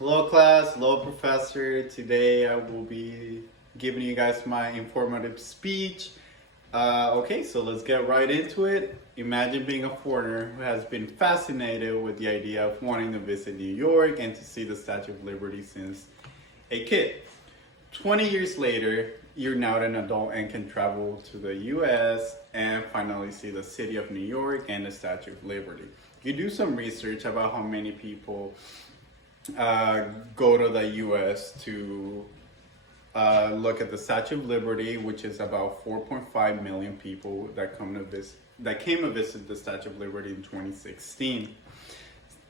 Hello class, hello professor. Today I will be giving you guys my informative speech. So let's get right into it. Imagine being a foreigner who has been fascinated with the idea of wanting to visit New York and to see the Statue of Liberty since a kid. 20 years later, you're now an adult and can travel to the US and finally see the city of New York and the Statue of Liberty. You do some research about how many people go to the US to look at the Statue of Liberty, which is about 4.5 million people that came to visit the Statue of Liberty in 2016.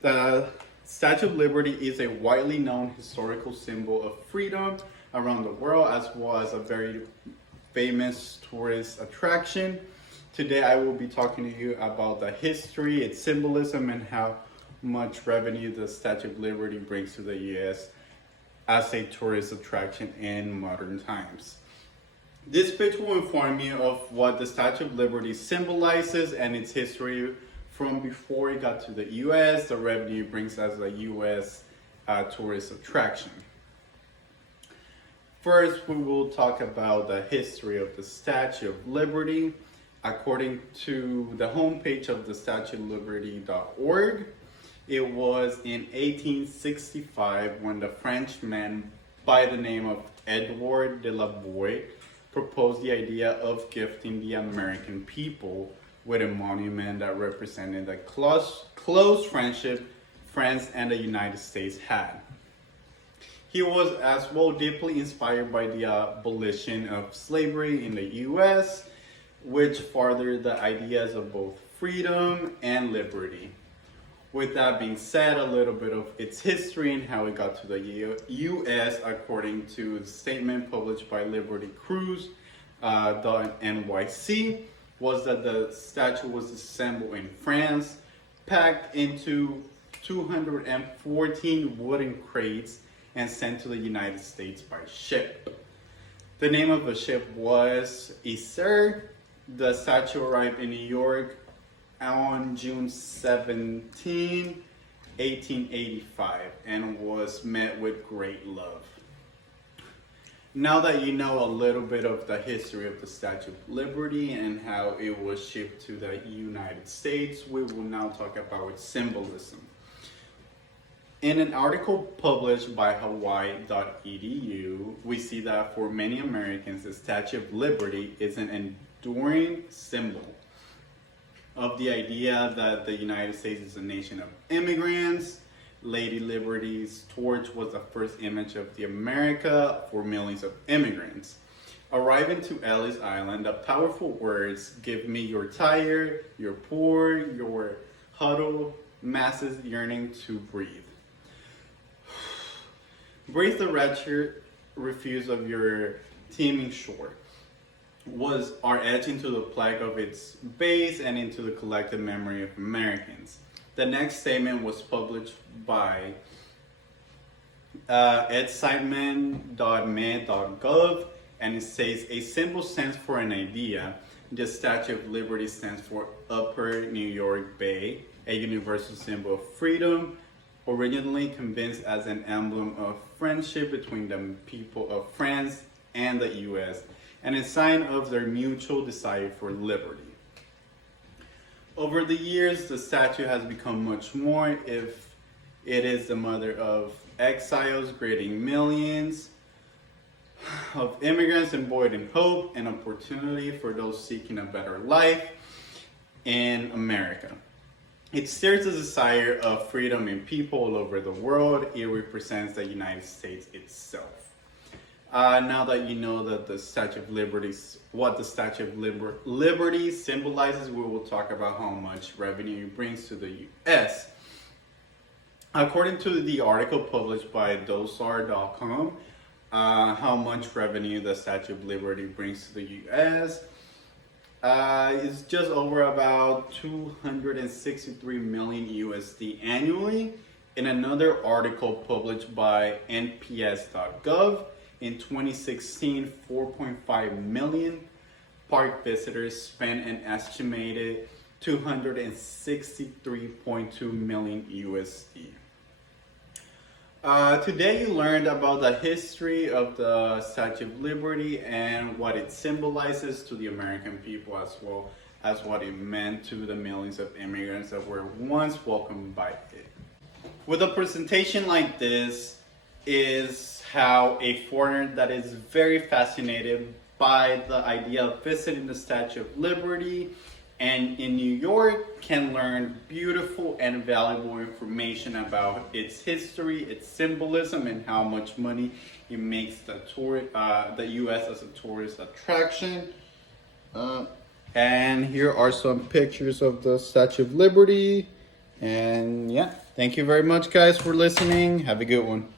The Statue of Liberty is a widely known historical symbol of freedom around the world, as well as a very famous tourist attraction. Today I will be talking to you about the history, its symbolism, and how much revenue the Statue of Liberty brings to the US as a tourist attraction in modern times. This pitch will inform you of what the Statue of Liberty symbolizes and its history from before it got to the US, the revenue it brings as a US tourist attraction. First, we will talk about the history of the Statue of Liberty. According to the homepage of the statueofliberty.org, it was in 1865 when the Frenchman by the name of Edouard de la Boye proposed the idea of gifting the American people with a monument that represented the close friendship France and the United States had. He was as well deeply inspired by the abolition of slavery in the US, which furthered the ideas of both freedom and liberty. With that being said, a little bit of its history and how it got to the US, according to the statement published by Liberty Cruise .nyc, was that the statue was assembled in France, packed into 214 wooden crates, and sent to the United States by ship. The name of the ship was Isère. The statue arrived in New York on June 17, 1885, and was met with great love. Now that you know a little bit of the history of the Statue of Liberty and how it was shipped to the United States, we will now talk about its symbolism. In an article published by Hawaii.edu, we see that for many Americans, the Statue of Liberty is an enduring symbol of the idea that the United States is a nation of immigrants. Lady Liberty's torch was the first image of the America for millions of immigrants. Arriving to Ellis Island, the powerful words, "Give me your tired, your poor, your huddled masses yearning to breathe. Breathe the wretched refuse of your teeming shore," are etched into the plaque of its base and into the collective memory of Americans. The next statement was published by edsiteman.med.gov, and it says, "A symbol stands for an idea. The Statue of Liberty stands for Upper New York Bay, a universal symbol of freedom, originally conceived as an emblem of friendship between the people of France and the US, and a sign of their mutual desire for liberty." Over the years, the statue has become much more. If it is the mother of exiles, creating millions of immigrants embodying hope and opportunity for those seeking a better life in America. It stirs the desire of freedom in people all over the world. It represents the United States itself. Now that you know that the Statue of Liberty, what the Statue of Liberty symbolizes, we will talk about how much revenue it brings to the US. According to the article published by dosar.com, how much revenue the Statue of Liberty brings to the US is just over about 263 million USD annually. In another article published by nps.gov, in 2016, 4.5 million park visitors spent an estimated 263.2 million USD. Today you learned about the history of the Statue of Liberty and what it symbolizes to the American people, as well as what it meant to the millions of immigrants that were once welcomed by it. With a presentation like this is how a foreigner that is very fascinated by the idea of visiting the Statue of Liberty and in New York can learn beautiful and valuable information about its history, its symbolism, and how much money it makes the U.S. as a tourist attraction. And here are some pictures of the Statue of Liberty. And yeah, thank you very much, guys, for listening. Have a good one.